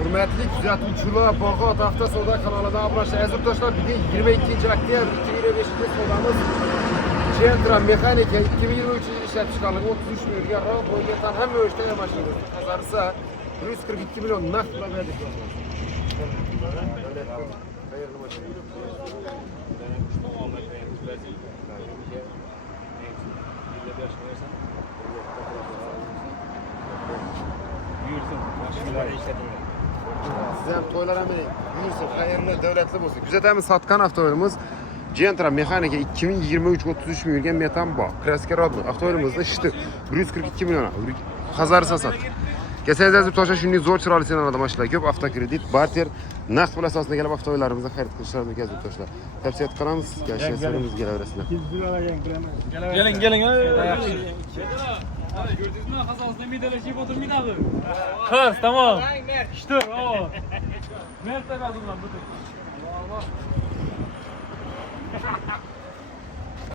Hürmetli kuzatuvchilar, Bağat Hafta Savdo kanalida ablash aziz do'stlar, bugun 22 oktyabr 2025 sodamiz Gentra Mexanika 2023 yil ishlab chiqarilgan 33 millionga ro'y bo'lgan hamma o'shda mashina. Qazarsa 142 million naqd pul berdik. Siz ham to'ylar ham buyursin, xayrli, davlatli bo'lsin. Kuzatamiz satgan avtomobilimiz Gentra Mexanika 2023 33 millionga metan bor. Kraska rodli. Avtomobilimizda ishti 142 million. Qazarsa sat. Kelsangiz deb to'sha shunday zo'r chiroyli senalarda mashinalar ko'p, avtokredit, barter, naqd pul asosida kelib avtomobillarimizni xarid qilishlarini o'tkazib to'shlar. Tavsiya qilamiz, kelishingizga kelaverasizlar. Keling. Gördünüz mü? Kazasında mideleşip oturmayın abi. Kız tamam. İşte o. Mert de kaldım lan.